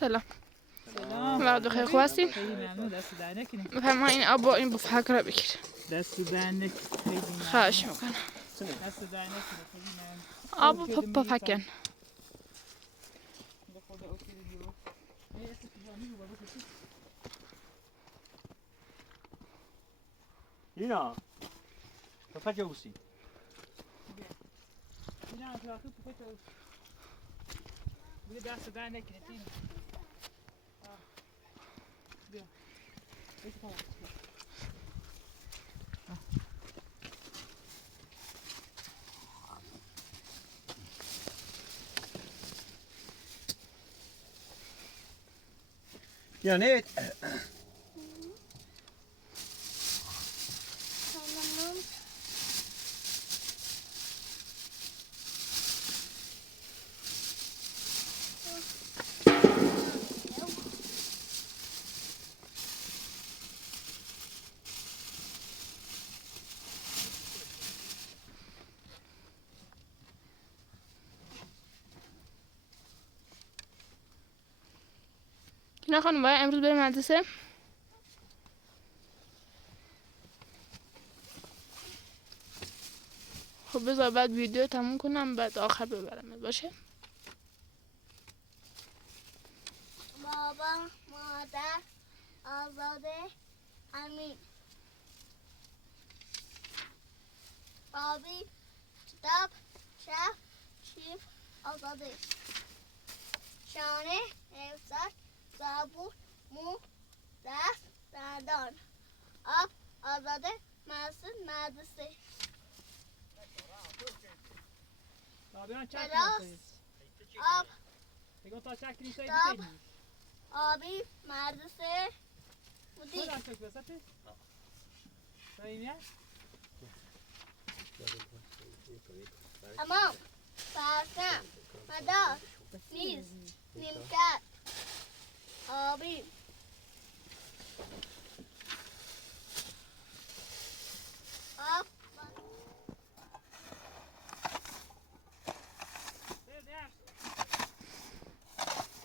سلام. سلام. وقت خیلی خوب هستی؟ خیلی ممنون. دست در نکنه. بفرما این آب با این بفرک را بگیر. دست در نکنه. خیلی ممنون. خواهش میکنم. دست در نکنه. خیلی ممنون. آب پفکن. اینا پفک اوسی. اینا تو پفک اوسی. بیا دست در نکنه. بیا. Ja, nee. کینا خانم باید امروز بریم مدرسه؟ خب بذار بعد ویدیو تموم کنم بعد آخر ببرم باشه؟ بابا، مادر، آزاده، امین. بابی، کتاب، شف، شیف، آزاده. شانه، حفظت، زبور، مو، دست، دندان. آب، آزاده، مدرسه. کلاس، آب، کتاب، آبی، مدرسه، مدیر. حمام، فرسم، مدار، میز، نیمکت، آبی. آب،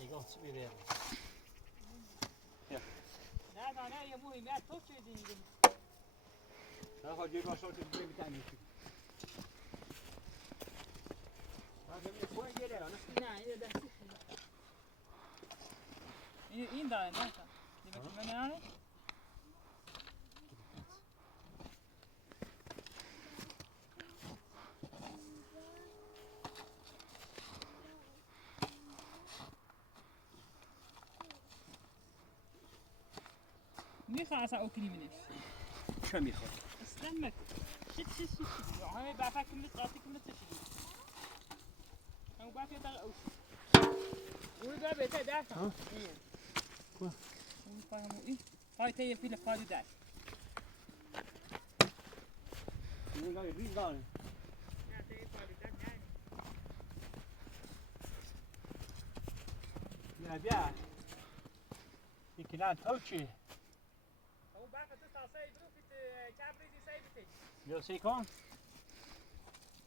Igår så blir det. Ja. نه یه مهمیت تو چه دیدی؟ Här har du bara så att det blir lite annat. Ja, det blir poäng i det då. نه دستی این داره نه تا دیگه نه میخواه اصلا اوکنی منش Kör Michael. اصلا مکن شت همه بافا کمت قاطی کمت تشدی همه بافا دار اوش اون دار بهتر داشت ها اون فهمو این های تیه فیل فادی داشت Nu går vi vidare. نه تیه فادی داشت نه Ja, bia. Vilken annan touch. او بافا تو تاسای برو فیت کابریدی سای بیتی Jag ser kon.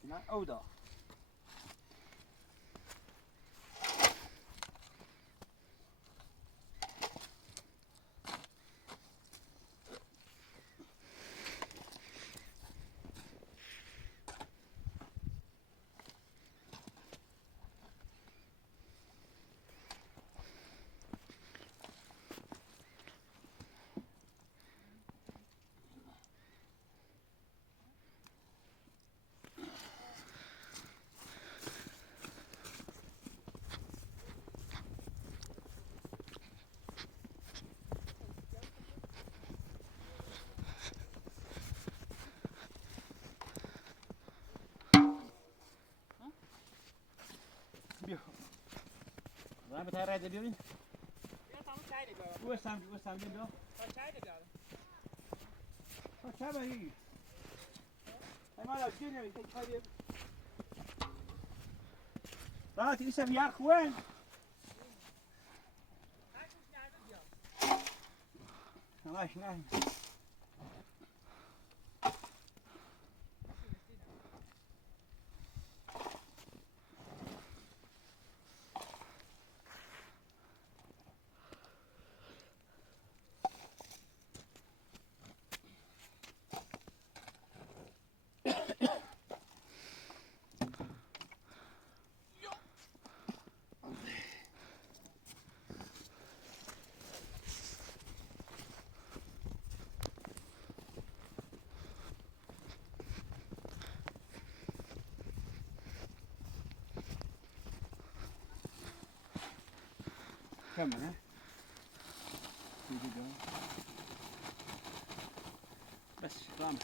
Vilken annan oda. Bio. Vad är det här rädda björn? یا تامو چای نگاه Vad är det då? تا چای نگاه Vad ska vi hit? Nej, men jag skulle inte ta det. Vad är det som jag sjön? Nej, nej. كمل ها بس رامس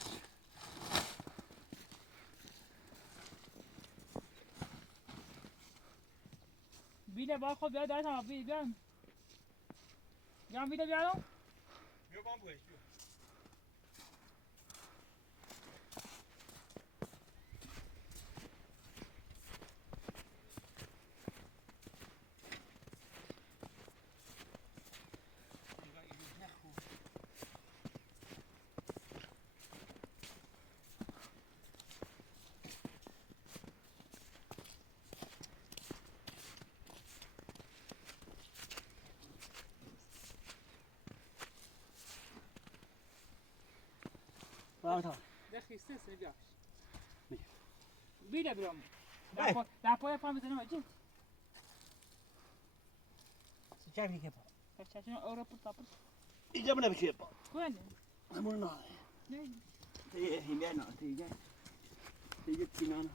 بیله با خود بیاد دارم بیان بیان بیله بیارم بیا بام بوش بیا رامتا دخی سه بیاش می. بیله بیام بای. در پای پام بزنم اجت سجابي كيف فشاشون اوروبا تابل يجمنا بشيء وين همونا نعم هي بينا تيجي تيجي كنانا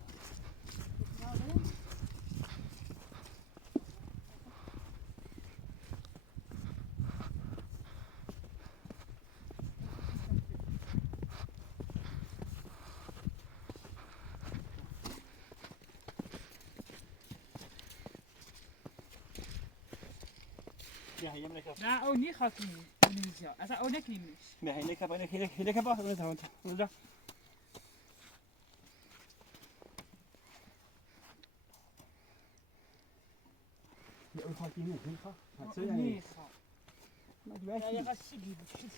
يا هي من كف لا او ني خاطني انجليزيا اصلا او نكلمش ما هي لك بقى لك بقى ولا يا خاطي مين خا ني ما يا دواش غسيجي شو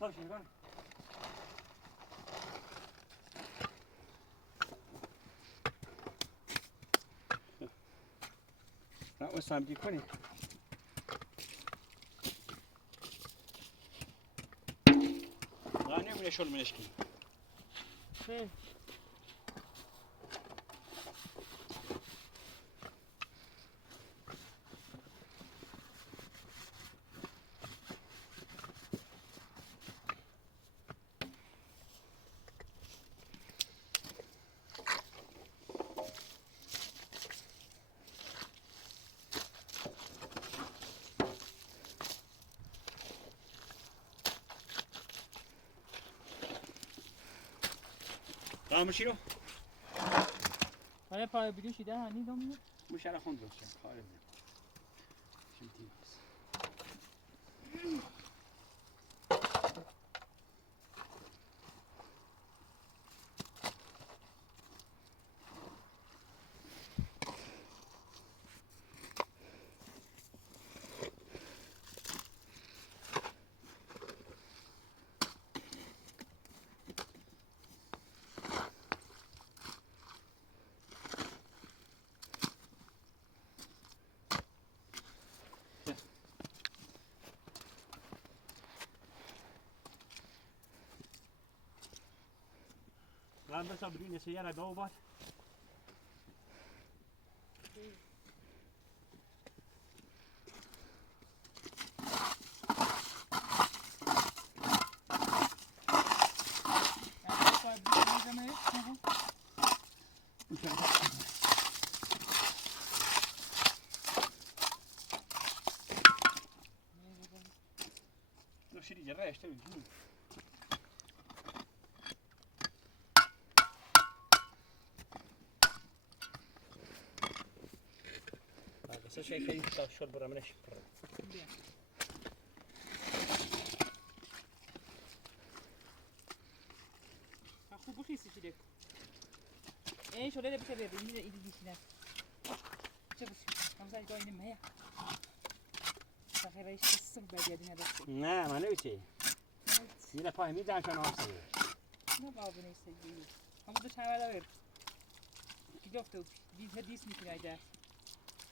طيب شغال لا وسام دي كوني غاني ولا شغل مشكل فين رامل شنو؟ هاي پای بیدوشی ده هنی دومی مش على خندق خالد شمتي بس الان بس بدون السيارة جوه لو شري جراح اشتري جنون بس شيء خليك تشرب برا منش برا خوب خیسی شده این شده بشه ببین میره ایدی دیشینه چه بشه همسایه تو اینه میا بخیر قصه بدیدی نداشت نه ما نمیشه میره پای میدن چون آسیه نه بابا نیستی همون دو شهر داره کی گفته دید حدیث میکنه ایده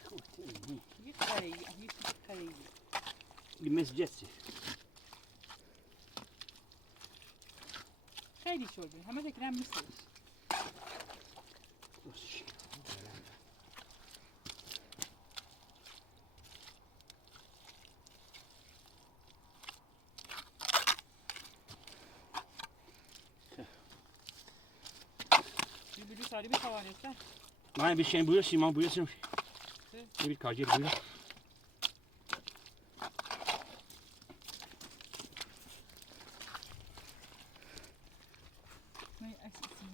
خوب تیمی یک کاری یک کاری مسجدی خیلی شده همه ذکرم نیست bir sari bir tavan etsen. Ben bir şey buyur Simon buyursun. Bir kacir buyur. Ne eksiksin?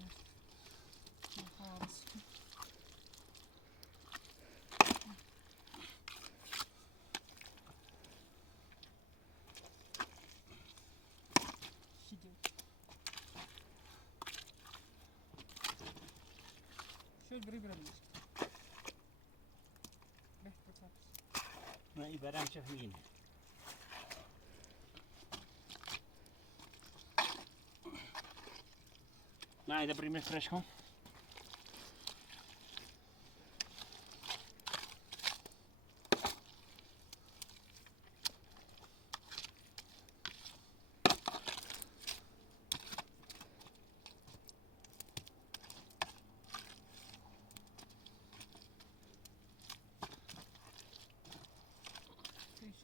Şöyle biri bire bilir. Ne ibarem şefin. Ne de primer fresco.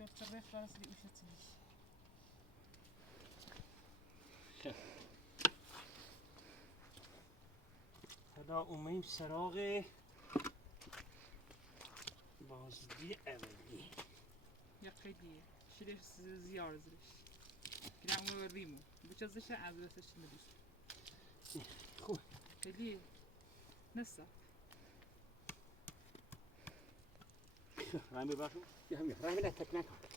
شوف الريف خلاص اللي وش تسوي حالا اومیم سراغ بازدید اولی یا خیلی شیرش زیار زیرش گرم و ریمو بچازش از واسش ندیش خوب خیلی نسا رحمی باشو یا همین رحمی نه تک نکن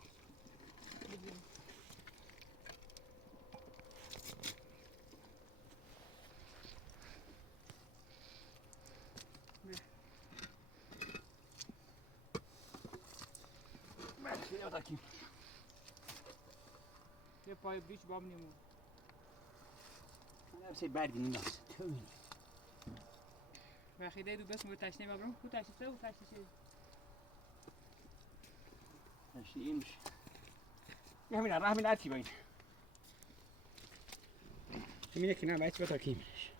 یا داکی یه پای بیچ بام نیمو من بسید برگی نیست تو این بخیده دو بس مو تشنه ببرم کو تشنه و تشنه این میشه یه همین رحمی نتی باید همینه که نه باید با تاکی میشه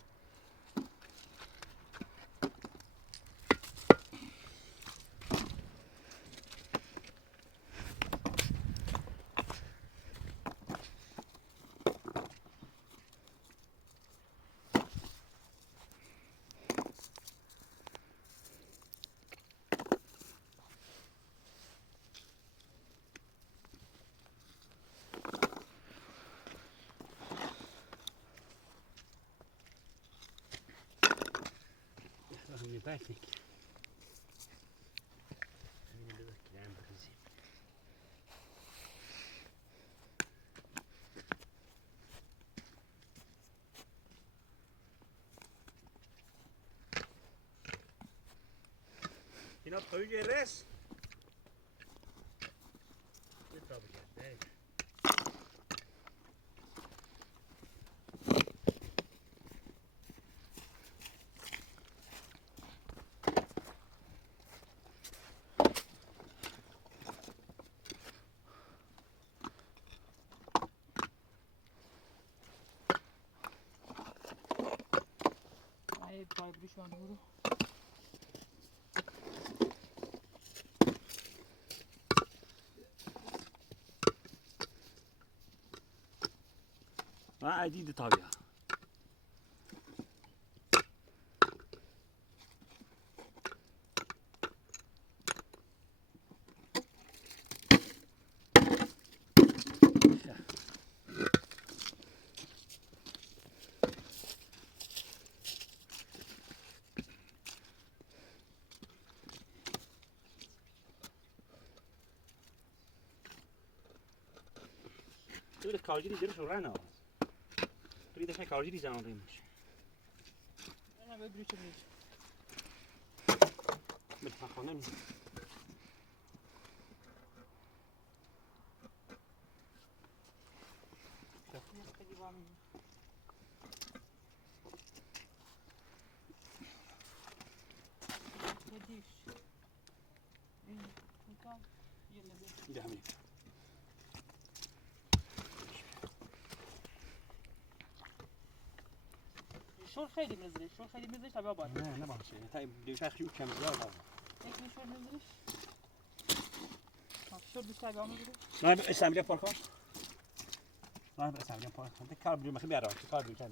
Bekle. Şimdi de bakayım kızım. Yine koyucu res. Ne tabii ki. بیشوان برو ما عديد طابعة تقول كارجيري جرش ورانا تريد احنا كارجيري زمان ريمش انا بدري چه میشه بالفخانه مي خیلی وامی بدیش این میکن یه لبه ده همین شور خیلی مزری شور خیلی مزری تا بابا نه باشه تا دیوش خیلی کم زیاد یک شور مزری شور بیشتر بابا مزری ما اسلامی پارک ما اسلامی پارک انت کار بدون مخبی ارا کار بدون کار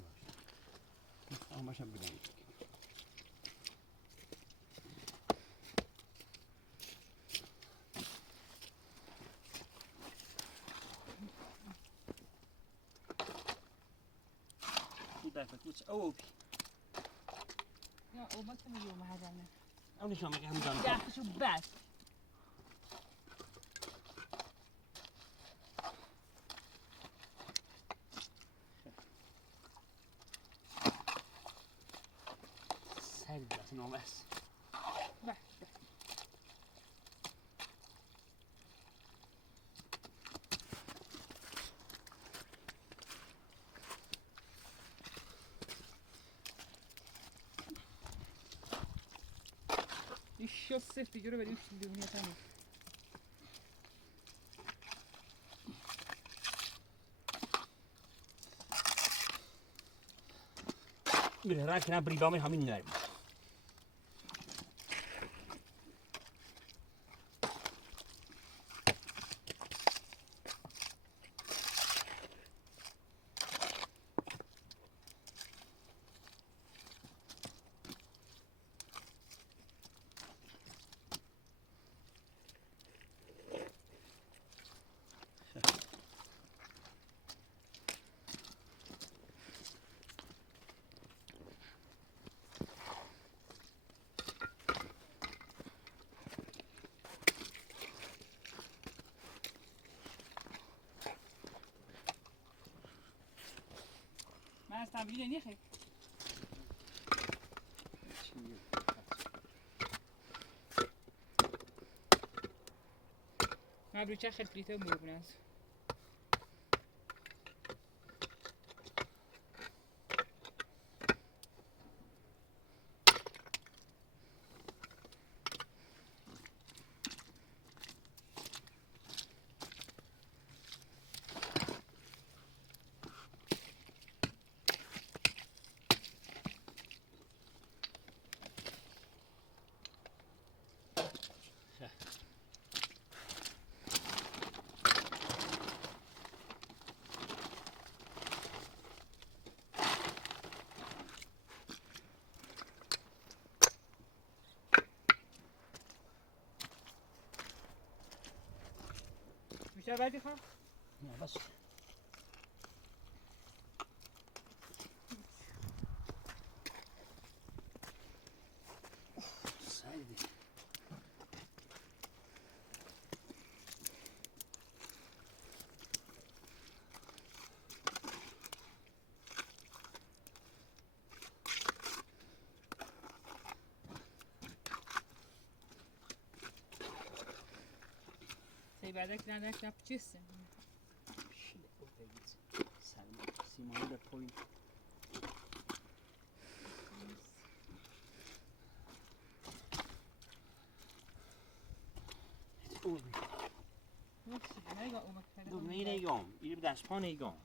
اما ماشم بدون فتوش او بي لا وما كان اليوم هذا انا او نشان مكان هم يا اخي شو بس سهل بس انه بس بس شو الصيف تجربة اللي وش اللي هنا ثاني بالهراك هنا بريبامي همين نايم ما استعملين نيخي ما بروش اخر تريته مو بناس بیشتر بعدی خواه؟ نه بس سعيدي سي بعدك لانك نبتشيسن سيمون ده بوين نيجا يوم يجي بدأ اسباني يوم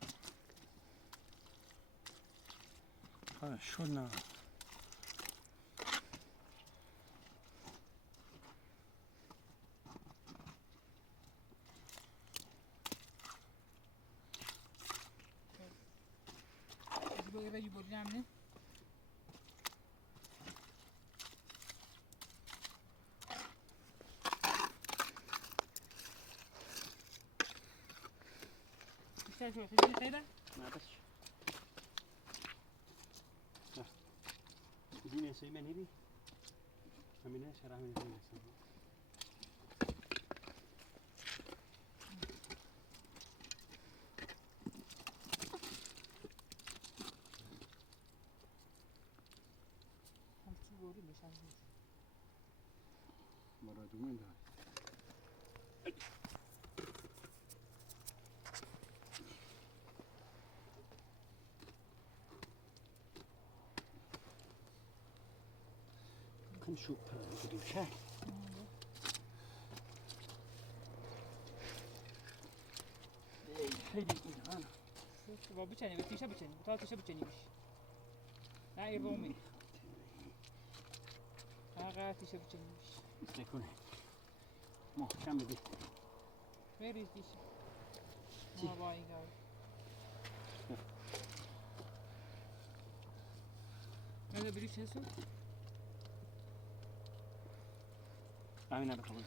ها شو لنا یه بگی بردیم نه بیشتر شو خیلی خیلی نه بس بدون سوی من هیبی همینه شرح من هیبی مرا دومین دار نشوف بدیم شهر خیلی این هانا با بچنی به تیشه بچنی تا تیشه بچنی بیش نه ای رومی آقا تیشه بچنی بیش استکنه محکم بده بریز تیشه چی؟ ما با این گاوی ماذا بريش هسه؟ همین بخوام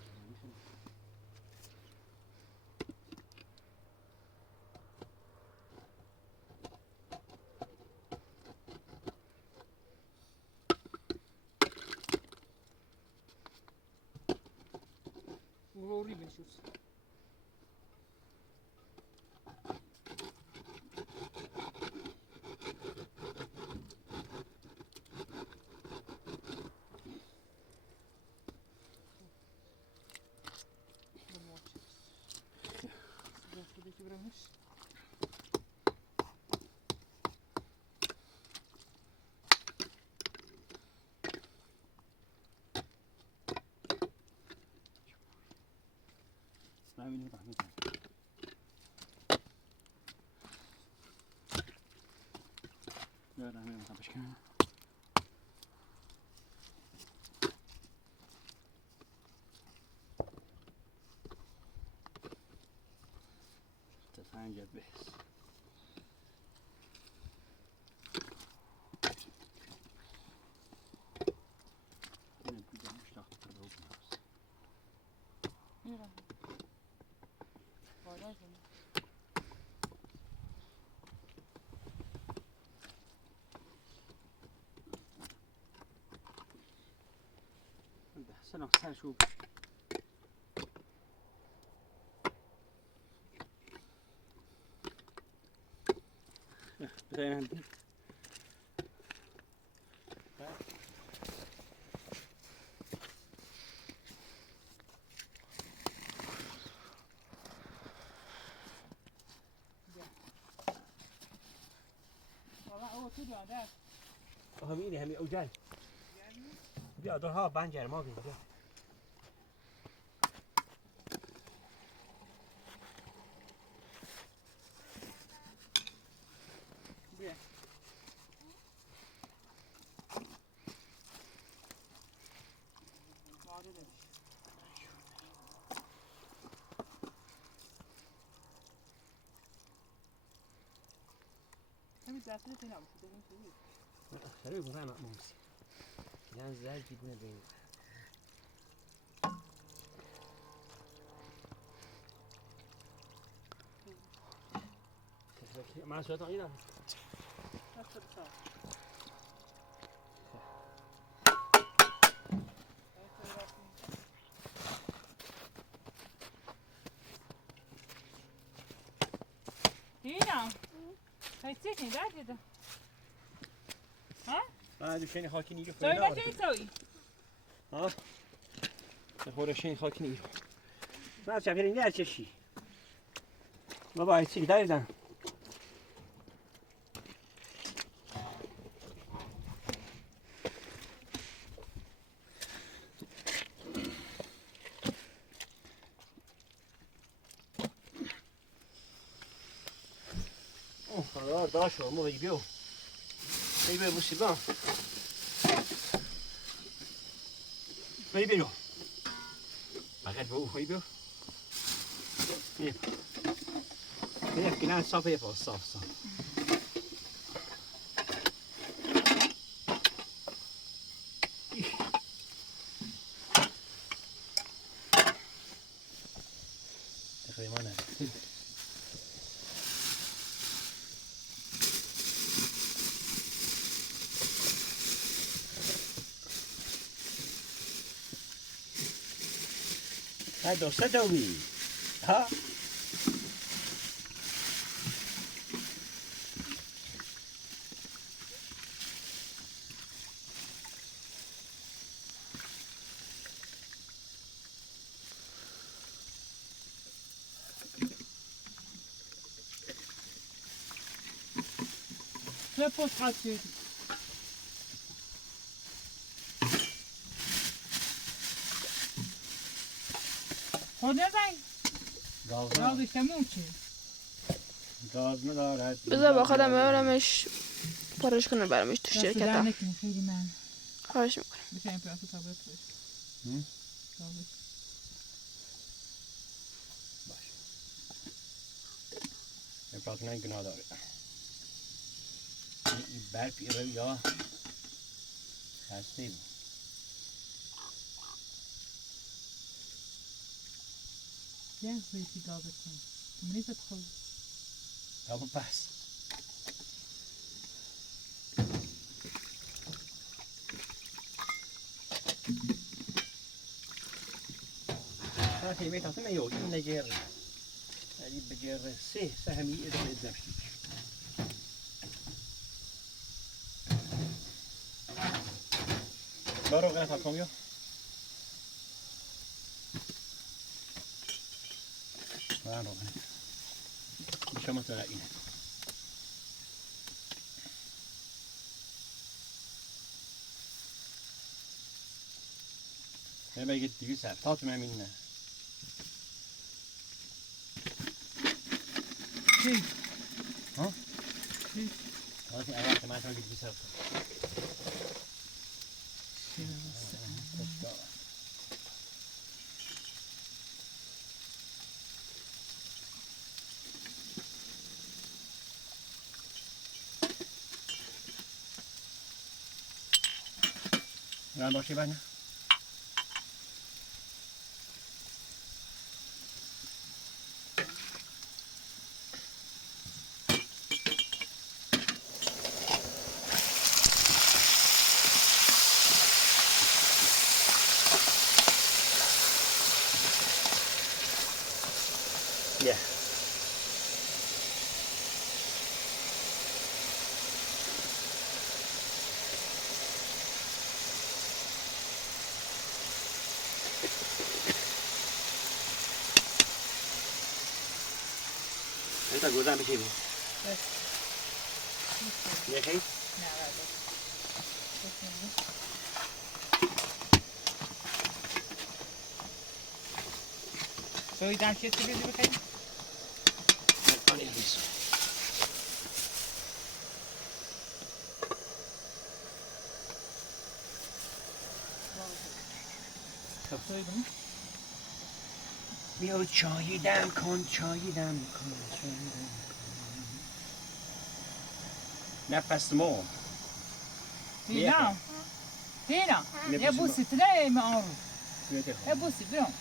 وهو ريبن شوس همین بخوام نه همین میخوام بشکنم تفنجت بس نبدأ مشتاق تربوك ميرا بالاجن سنة سهل شوف زين عندي والله هو كده عادات همي اوجاي بیا دورها بنجر ما بیا بیا معادله بشه همین دسته تینا بشه ببین چی خريب غير مأموس يعني زال جبنا بين مع شوية طعينة تینا هاي تسيتني ده كده ها؟ ما دوشين خاكين يجوا سوي لا شو يسوي؟ ها؟ نخور شين خاكين يجوا ما شايفين يا شيء ما باي تسيك دايدا خلاص داشو مو يبيو يبيو مصيبة ما يبيو بغيت بو يبيو هي كنا صافي فوق صاف قیمانه ها دوسته دوی ها Tre porträtt. خود نزن گاز اشتمون چی؟ گاز ندارد بذار با خودم ببرمش پارش کنه برامش تو دست در شرکتم. نکنی خیلی من خواهش میکنم. بشه این پراتو تابلت باشه تابلت امپراتور نه گناه داره این برف ایره یا خسته بود یه زیتی گابت کن منیزت خود اما پس هاتي بيت عطينا يو إن جير هذه بجير سه سهمي إذا ما يدمشتي بارو غير هاكم يو بارو غير بشما تلاقينا هذا بيجي تجي ساعات ما منا چی؟ ها؟ چی؟ هاتي أنا كمان تجي تجي ساعات نه باشی بنا Yeah. انت گوزن بشیمی یکی؟ نه بله سوی دمشید چی بیدی بخیلی؟ پانی همیز سوی دمش؟ بیا چایی دم کن چایی دم کن نفس مو دینا دینا یه بوسی تره ما آرو یه بوسی برام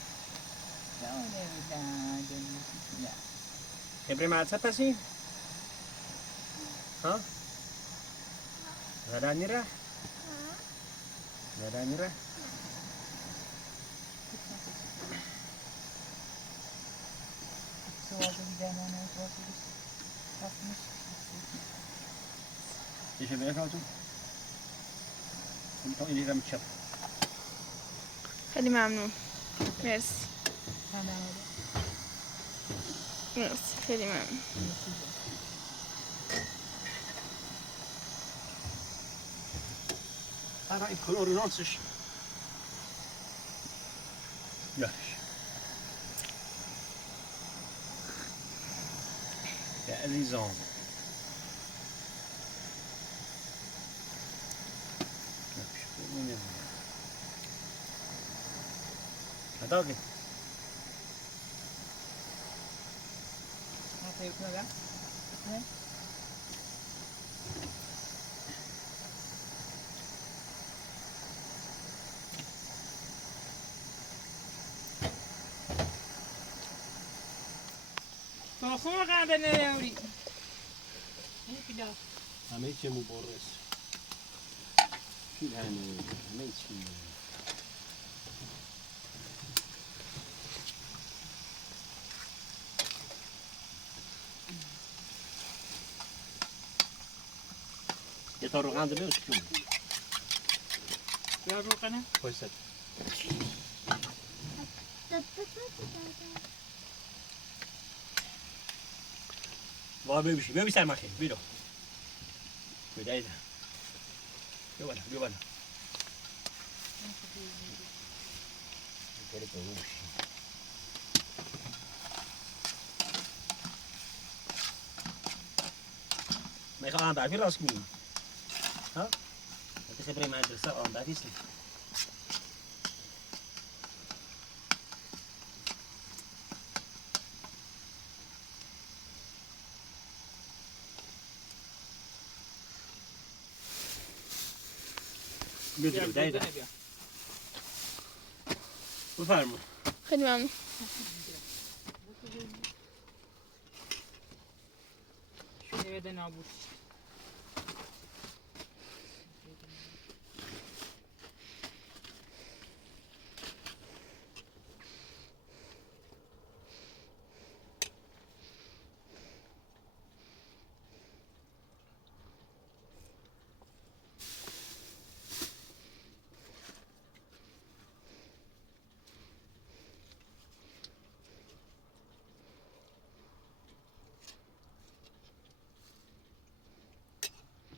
ابری مالسا پسی؟ ها؟ غدا نیره؟ غدا نیره؟ Deixa eu ver, Claudio. Então ele vai me chamar. خیلی ممنون. مرسی. مرسی. خیلی ممنون. Ara این کلور رانسش. یاش. یا عزیزان. هداگه. تا خون قنده نیاری این پیدا همه چی مبارز چی همه چی یه تا روغن داره چون یا روغنه پایست واه ببیشی سر مخی بیرو بیدایی ده بیا بالا بره ببیشی میخوام برفی راست کنیم ها؟ انت خبري مدرسة بعد يسلم بيدرو دايدا بفرمو خیلی ممنون. شو بده نابود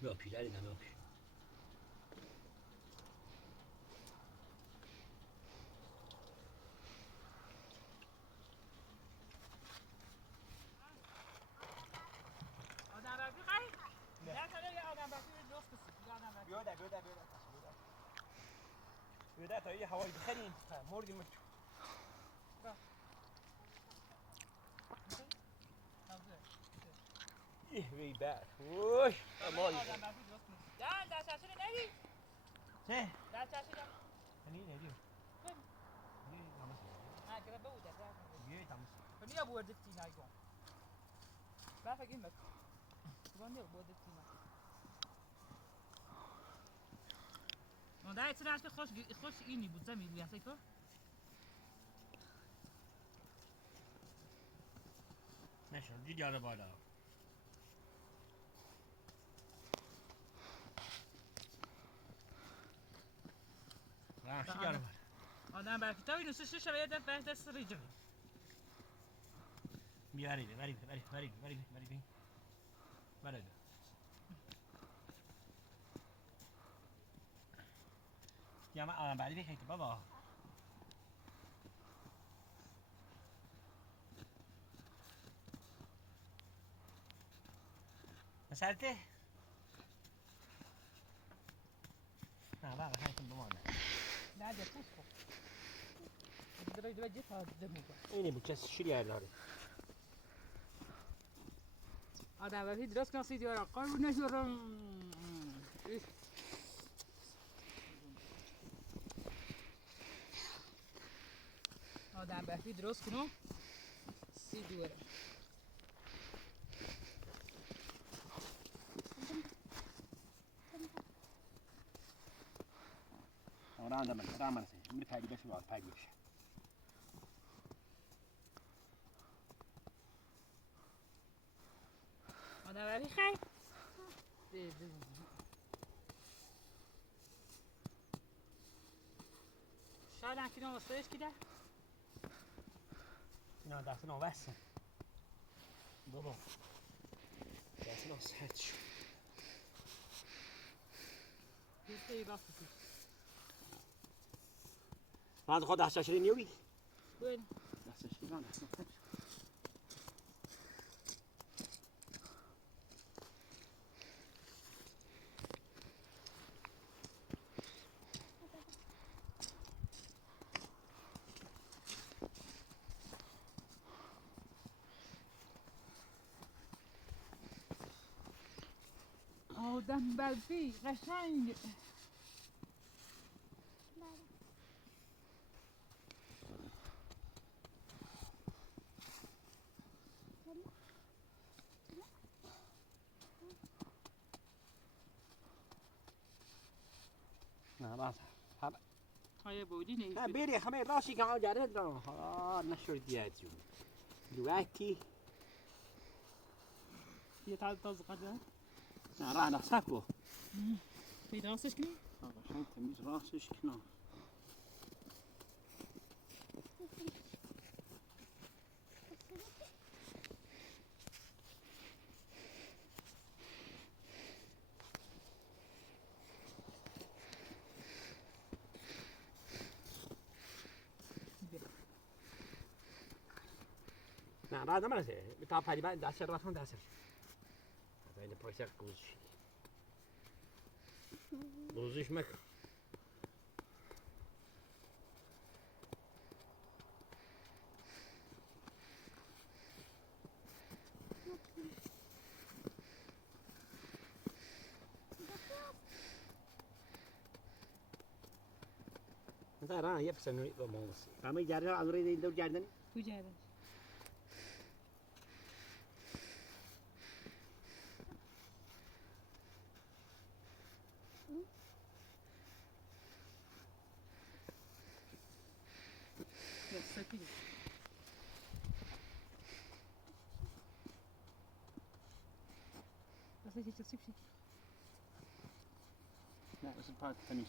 بیا پیش علی بیا پیش آدم رفی خیلی نه کنه یه آدم رفی درست بسید بیا تا یه هوایی بخریم مردیم تو وی بر وای آدم رفی درست بسید در چشم نگی چه؟ در چشم نگی ها كده بود یه تماس فنیا بوردت تینا ایگون بافا گیمت فنیا بوردت تینا ما دای تراش خوش اینی بود زمین بیا سیکو نشون دید یاره بالا رخشی یاره بالا آدم برکی تاوی نوشته شبیه دست ریجمی بیاری یا من آدم بعدی بخیرم بابا مسالته نه بابا خیلی بمانه نه ده پوست خب دو جت ها دمو اینه بود کسی شیری هرداره آدم برکی درست کنسی دیارا قرب نشورم آدم برکی درست کنم سی دوره رامن سه میره پدی بشه واسه پدی بشه آدم برکی خیلی شاید انکینا واسهش کده نه دستنا واسه بابا دستنا سرد شد پیسته باست پیش من خود دستش شدی نیوی بوین دستش شدی من دستش آدم برفی قشنگ یه بودی نه نه بیری همه راشی که آجاره دارم حالا نشور دیاتی لوکی یه تازه قدر نه راه نصف کو پیداستش کنی عشان تمیز راسش کنار نه راه نمرسه تا پری بعد دست راه هم دست هذا اللي بروسيك كوزش بوزش مك انت راه يبس انه يبقى موس فما يجري على الريد دور جاردني کجا لا بس البارت فنيش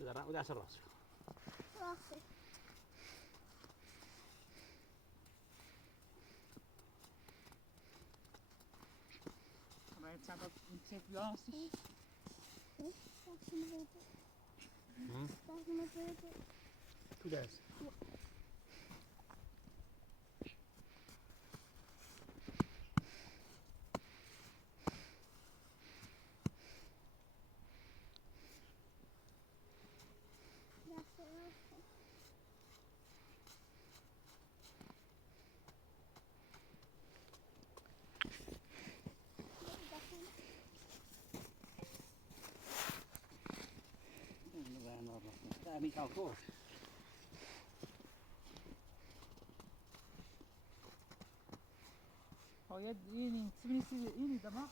بدأ وداس الراس راسي Maar het staat dat in het circulatie. وداس لا مش عارفه باید این تبنیسی اینی دماغ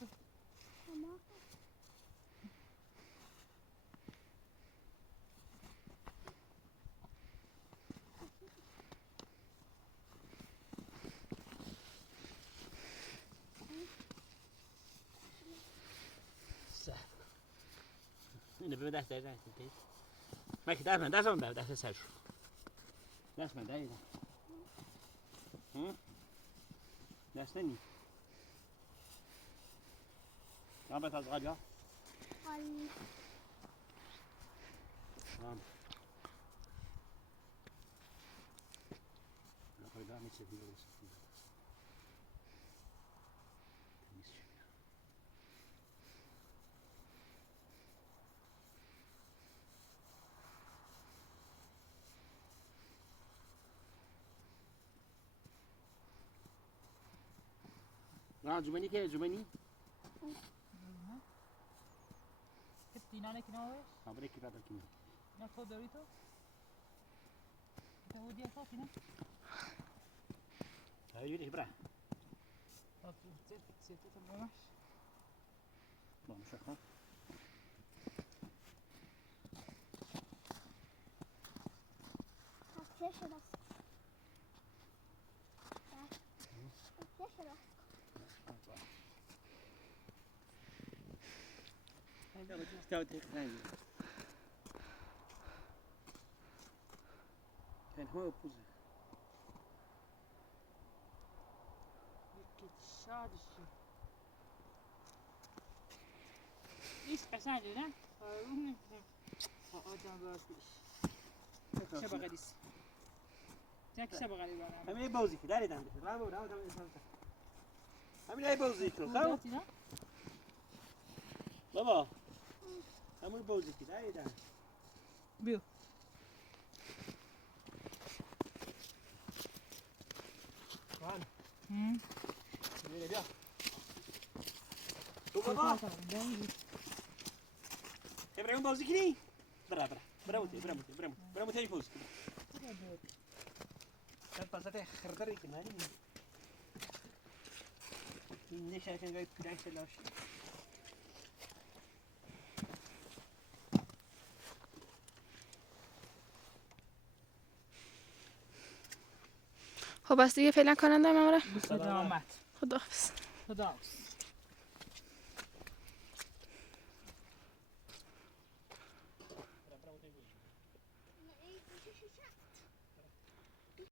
اینو به دست دست ما که دست من به دست سرش دست من دایی دست نمی رابط از غالیا قال نخوی دارم میشه دیگه جمانی که جمانی اینا نکنه خبره کی بعد کی نه تو داری تو تو ودی اصلا نه هاي يري برا سيت تمامش bon شكرا هفلش راس هفلش راس هذا بتستوي تخرج كان هو بوز Vilket sadiskt. Visst, jag sa det där. Adam Börfish. شبه غديس. جاك شبه غديس بقى. هم ايه بوزي داري دام رامو رامو دام هم ايه بوزي كلو بابا هم ايه بوزي داري دام بيو. وان بيا تو بابا اون بازی کنی؟ برم تایی پوز کنی. سر پاسته خردری کنی. این نشه که گاهی پیرنگ سلاشی. خب بس دیگه فعلا کانال دارم امره. سلامت. خداحافظ. خداحافظ.